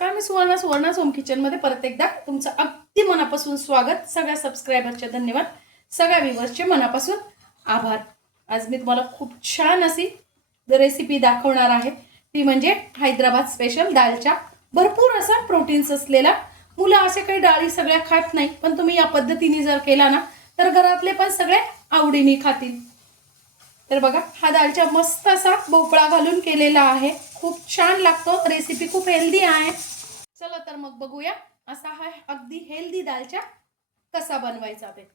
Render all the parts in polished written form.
नमस्कार, मी Suvarna home kitchen मध्ये परत एकदा तुमचं अगदी मनापासून स्वागत। सगळ्या सबस्क्रायबरचे धन्यवाद, सगळ्या व्ह्यूअर्सचे मनापासून आभार। आज मी तुम्हाला खूप छान अशी रेसिपी दाखवणार आहे, ती म्हणजे हैदराबाद स्पेशल दालचा। भरपूर असा प्रोटीन्स असलेला, मुलं असे काही डाळी सगळ्या खात नाही, पण तुम्ही या पद्धतीने जर केला ना तर घरातले पण सगळे आवडीने खातील। तर बघा, हा दालचा मस्त असा भोपळा घालून केलेला आहे, खूप छान लागतो। रेसिपी खूप हेल्दी आहे। चला तर मग बघूया असा हा अगदी हेल्दी दालचा कसा बनवायचा ते।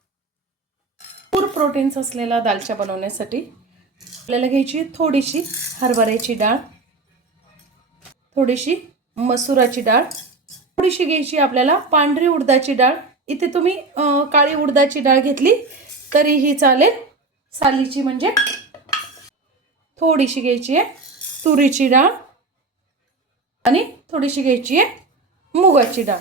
भरपूर प्रोटीन्स असलेला दालचा बनवण्यासाठी आपल्याला घ्यायची थोडीशी हरभऱ्याची डाळ, थोडीशी मसुराची डाळ, थोडीशी घ्यायची आपल्याला पांढरी उडदाची डाळ। इथे तुम्ही काळी उडदाची डाळ घेतली तरीही चालेल, सालीची म्हणजे। थोडीशी घ्यायची आहे तुरीची डाळ आणि थोडीशी घ्यायची आहे मुगाची डाळ।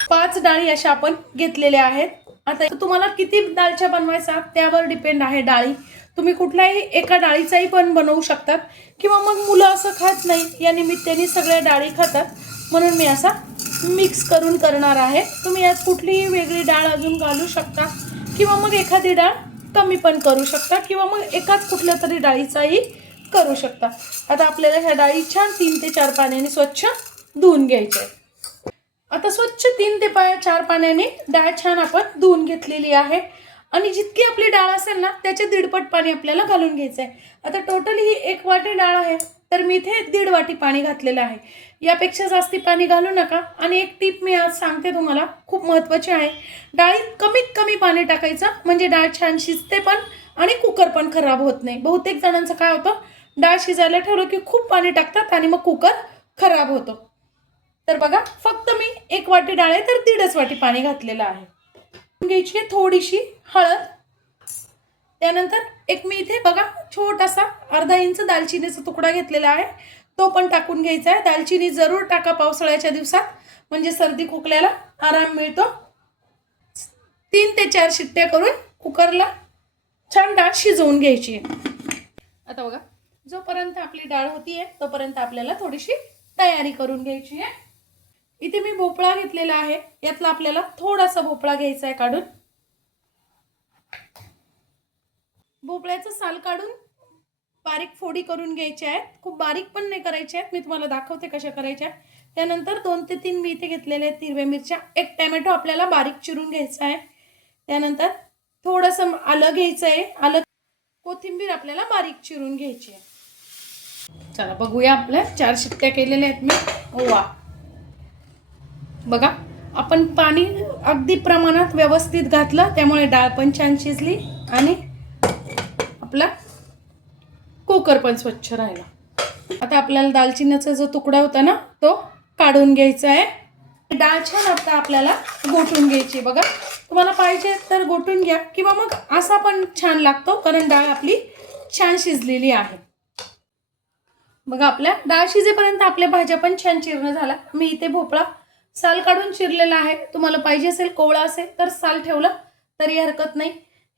5 डाळी अशा आपण घेतलेल्या आहेत। आता तुम्हाला किती दालचा बनवायचा त्यावर डिपेंड आहे डाळी। तुम्ही कुठल्याही एका डाळीचाही पण बनवू शकतात, किंवा मग मुलं असं खात नाही या निमित्ताने सगळ्या डाळी खातात, म्हणून मी असा मिक्स करून करणार आहे। तुम्ही यात कुठलीही वेगळी डाळ अजून घालू शकता, किंवा मग एखादी डाळ कमी पण करू शकता, किंवा मग एकाच कुठल्या तरी डाळीचाही करू शकता। आता आपल्याला ह्या डाळी छान 3 ते 4 पाण्याने स्वच्छ धुवून घ्यायचे। आता स्वच्छ 3 ते 4 पाण्याने डाळ छान आपण धुवून घेतलेली आहे, आणि जितकी आपली डाळ असेल ना त्याच्या दीडपट पाणी आपल्याला घालून घ्यायचं आहे। आता टोटली ही 1 वाटी डाळ आहे, तर मी इथे 1.5 वाटी पाणी घातलेलं आहे। यापेक्षा जास्ती पाणी घालू नका। आणि एक टिप मी आज सांगते तुम्हाला, खूप महत्त्वाची आहे। डाळीत कमीत कमी पाणी टाकायचं, म्हणजे डाळ छान शिजते पण आणि कुकर पण खराब होत नाही। बहुतेक जणांचं काय होतं, डाळ शिजायला ठेवलं की खूप पाणी टाकतात आणि मग कुकर खराब होतो। तर बघा, फक्त मी 1 वाटी डाळ आहे तर 1.5 वाटी पाणी घातलेलं आहे। घ्यायची थोडीशी हळद, त्यानंतर एक मी इथे बघा छोटासा अर्धा इंच दालचिनीचा तुकडा घेतलेला आहे, तो पण टाकून घ्यायचा आहे। दालचिनी जरूर टाका पावसाळ्याच्या दिवसात, म्हणजे सर्दी खोकल्याला आराम मिळतो। 3 ते 4 शिट्ट्या करून कुकरला छान डाळ शिजवून घ्यायची आहे। आता बघा, जोपर्यंत आपली डाळ होतीये तोपर्यंत आपल्याला थोडीशी तयारी करून घ्यायची आहे। इथे मी भोपळा घेतलेला आहे, यातला आपल्याला थोडासा भोपळा घ्यायचा आहे काढून। भोपळ्याचं साल काढून बारीक फोडी करून घ्यायच्या आहेत, खूप बारीक पण नाही करायच्या आहेत, मी तुम्हाला दाखवते कशा करायच्या। त्यानंतर 2 ते 3 मी इथे घेतलेले आहेत हिरव्या मिरच्या, एक टोमॅटो आपल्याला बारीक चिरून घ्यायचा आहे। त्यानंतर थोडंसं आलं घ्यायचं आहे, आलं, कोथिंबीर आपल्याला बारीक चिरून घ्यायची आहे। चला बघूया, आपल्या 4 शिट्ट्या केलेल्या आहेत मी। वा, बघा आपण पाणी अगदी प्रमाणात व्यवस्थित घातलं, त्यामुळे डाळ पण छान शिजली आणि आपला कुकर पण स्वच्छ राहिला। आता आपल्याला दालचिनीचा जो तुकडा होता ना तो काढून घ्यायचा आहे। डाळ छान आता आपल्याला गोटून घ्यायची। बघा, तुम्हाला पाहिजे तर गोटून घ्या, किंवा मग असा पण छान लागतो, कारण डाळ आपली छान शिजलेली आहे। बघा, आपल्या डाळ शिजेपर्यंत आपल्या भाज्या पण छान चिरणं झाला। मी इथे भोपळा साल काढून चिरलेला आहे, तुम्हाला पाहिजे असेल कोवळा असेल तर साल ठेवलं तरी हरकत नाही।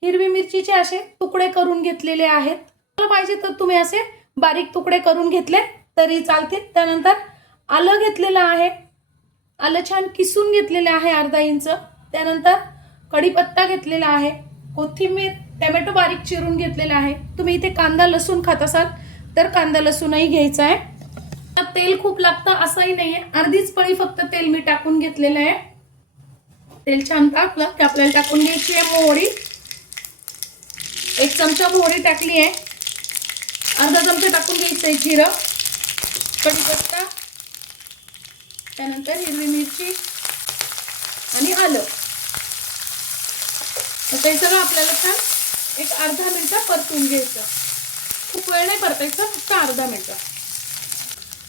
हिरवी मिरचीचे असे तुकडे करून घेतलेले आहेत, तुम्हाला पाहिजे तर तुम्ही असे बारीक तुकडे करून घेतले तरी चालतील। त्यानंतर आलं घेतलेलं आहे, आलं छान किसून घेतलेले आहे अर्धा इंच। त्यानंतर कढीपत्ता घेतलेला आहे, कोथिंबीर, टोमॅटो बारीक चिरून घेतलेला आहे। तुम्ही इथे कांदा लसूण खात असाल तर कांदा लसूणही घ्यायचा आहे। तेल खूप लागतं असंही नाहीये, अर्धीच पळी फक्त तेल मी टाकून घेतलेलं आहे। तेल छान टाकलं की आपल्याला टाकून घ्यायची आहे मोहरी, 1 चमचा मोहरी टाकली आहे। अर्धा चमचा टाकून घ्यायचं आहे जिरं, कढीपत्ता, त्यानंतर हिरवी मिरची आणि आलं। तर हे सगळं आपल्याला छान एक अर्धा मिनिट परतून घ्यायचं, खूप वेळ नाही परतायचं, फक्त अर्धा मिनिट।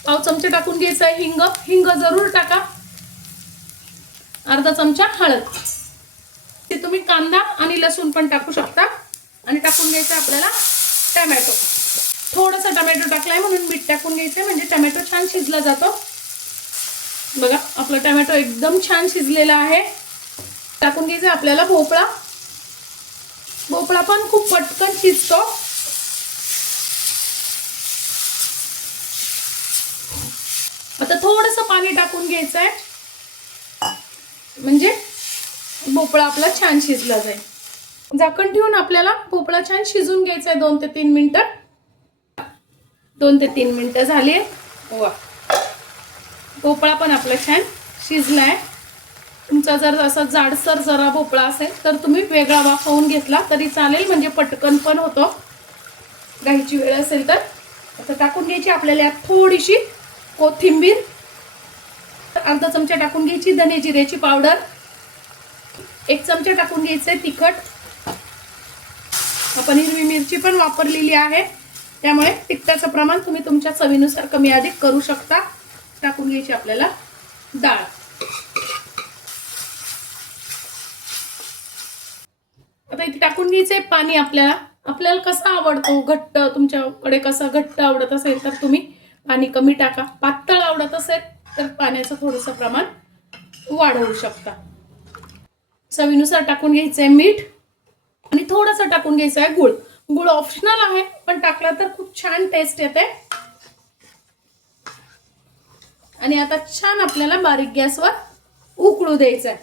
पाव चमचा टाकून घ्यायचं आहे हिंग, हिंग जरूर टाका। अर्धा चमचा हळद, ते तुम्ही कांदा आणि लसूण पण टाकू शकता। आणि टाकून घ्यायचं आपल्याला टोमॅटो, थोडासा टोमॅटो टाकलाय म्हणून मीठ टाकून घ्यायचं, म्हणजे टोमॅटो छान शिजला जातो। बघा, आपला टोमॅटो एकदम छान शिजलेला आहे। टाकून घ्यायचं आपल्याला भोपळा, भोपळा पण खूप पटकन शिजतो। आता थोडंसं पाणी टाकून घ्यायचं आहे, म्हणजे भोपळा आपला छान शिजला जाईल। झाकण ठेवून आपल्याला भोपळा छान शिजून घ्यायचा आहे 2 ते 3 मिनिटं। 2 ते 3 मिनिटं झाली। वा, भोपळा पण आपला छान शिजलाय। तुमचा जर असा जाडसर जरा भोपळा असेल तर तुम्ही वेगळा वाफवून घेतला तरी चालेल, म्हणजे पटकन पण होतो। घाईची वेळ असेल तर आता टाकून घ्यायची आपल्याला यात थोडीशी कोथिंबीर, अर्धा चमचा टाकून घ्यायची धने जिऱ्याची पावडर, 1 चमचा टाकून घ्यायचे तिखट। आपण हिरवी मिरची पण वापरलेली आहे, त्यामुळे तिखटाचं प्रमाण तुम्ही तुमच्या चवीनुसार कमी अधिक करू शकता। टाकून घ्यायची आपल्याला डाळ। आता इथे टाकून घ्यायचंय पाणी। आपल्याला कसं आवडतो घट्ट, तुमच्याकडे कसं घट्ट आवडत असेल तर तुम्ही पाणी कमी टाका, पातळ आवडत असेल तर पाण्याचं थोडंसं प्रमाण वाढवू शकता। चवीनुसार टाकून घ्यायचंय मीठ आणि थोडंसं टाकून घ्यायचं आहे गूळ। गूळ ऑप्शनल आहे, पण टाकला तर खूप छान टेस्ट येते। आणि आता छान आपल्याला बारीक गॅसवर उकळू द्यायचं आहे।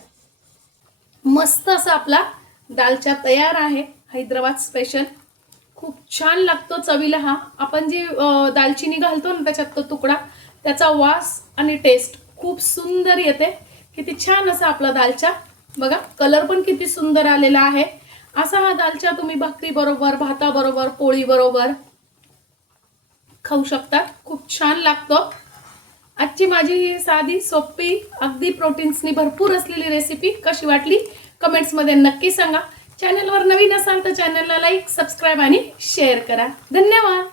मस्त असा आपला दालचा तयार आहे, हैदराबाद स्पेशल। खूप छान लागतो चवीला हा। आपण जी दालचिनी घालतो ना त्याच्यात तो तुकडा, त्याचा वास आणि टेस्ट खूप सुंदर येते। किती छान असा आपला दालचा, बघा कलर पण किती सुंदर आलेला आहे। असा हा दालचा तुम्ही भाकरी बरोबर, भाता बरोबर, पोळी बरोबर खाऊ शकता, खूप छान लागतो। आजची माझी ही साधी सोपी अगदी प्रोटीन्सनी भरपूर असलेली रेसिपी कशी वाटली कमेंट्स मध्ये नक्की सांगा। चॅनलवर नवीन असाल तर चॅनलला लाईक, सबस्क्राइब आणि शेअर करा। धन्यवाद।